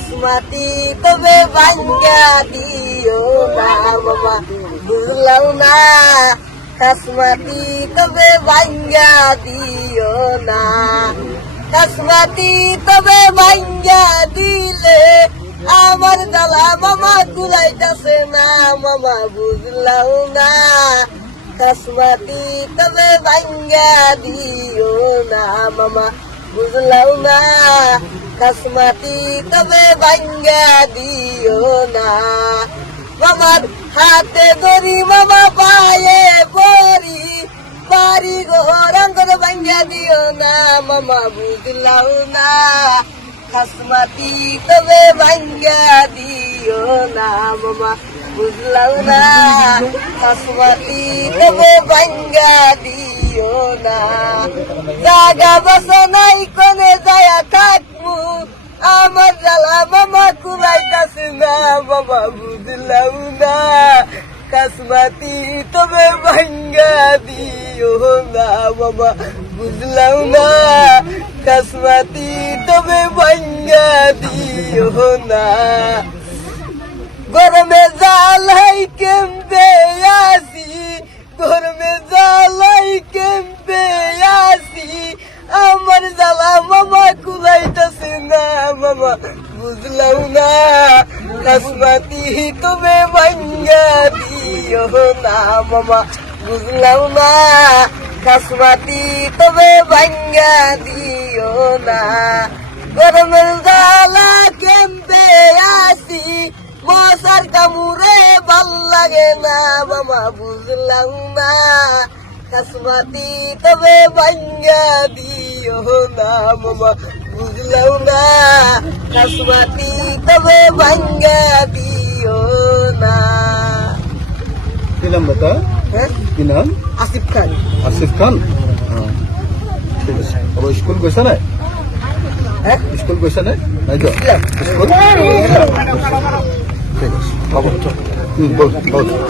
খাসমাতি তবে ভাঙ্গা দিও না মামা বুঝলাম না, খাসমাতি তবে ভাঙ্গা দিও না। খাসমাতি তবে ভাঙ্গা দিলে আমার দালা মামা কুলাইতাছে না মামা বুঝলাম না। খাসমাতি তবে ভাঙ্গা দিও না মামা বুঝলাম না। খাসমাতি তবে ভাঙ্গা দিও না। মামার হাতে ধরি, মামা পায়ে পরি বাড়ি ঘর করে ভাঙ্গা দিও না, মামা বুঝলাম না। খাসমাতি তবে ভাঙ্গা দিও না, মামা বুঝলাম না। খাসমাতি তবে ভাঙ্গা দিও না। জাগা বসা নাই, কোনে যায় থাকব আমার জ্বালা মামা কুলাইতাছে না, বাবা বুঝলাম না। কাসমাতি তবে ভাঙ্গা দিও না, বাবা বুঝলাম না। কাসমাতি তবে ভাঙ্গা দিও না। কাসমাতি তুমি ভাঙ্গা দিও না, মামা। বুঝলাম না কাসমাতি তবে ভাঙ্গা দিও না। গরমের জ্বালা কেমবে আসি, মশার কামুরে ভালো লাগে না, মামা। বুঝলাম না কাসমাতি তবে ভাঙ্গা দিও না, মামা। বুঝলাম না কাসমাতি তবে ভাঙ্গা দিও না। কি নাম বেটা? হ্যাঁ? কি নাম? আসিফ খান। আসিফ খান? হ্যাঁ। ঠিক আছে। আৰু স্কুল গৈছা নাই? হ্যাঁ? স্কুল গৈছা নাই? নাই যোৱা? স্কুল? ঠিক আছে। বল বল।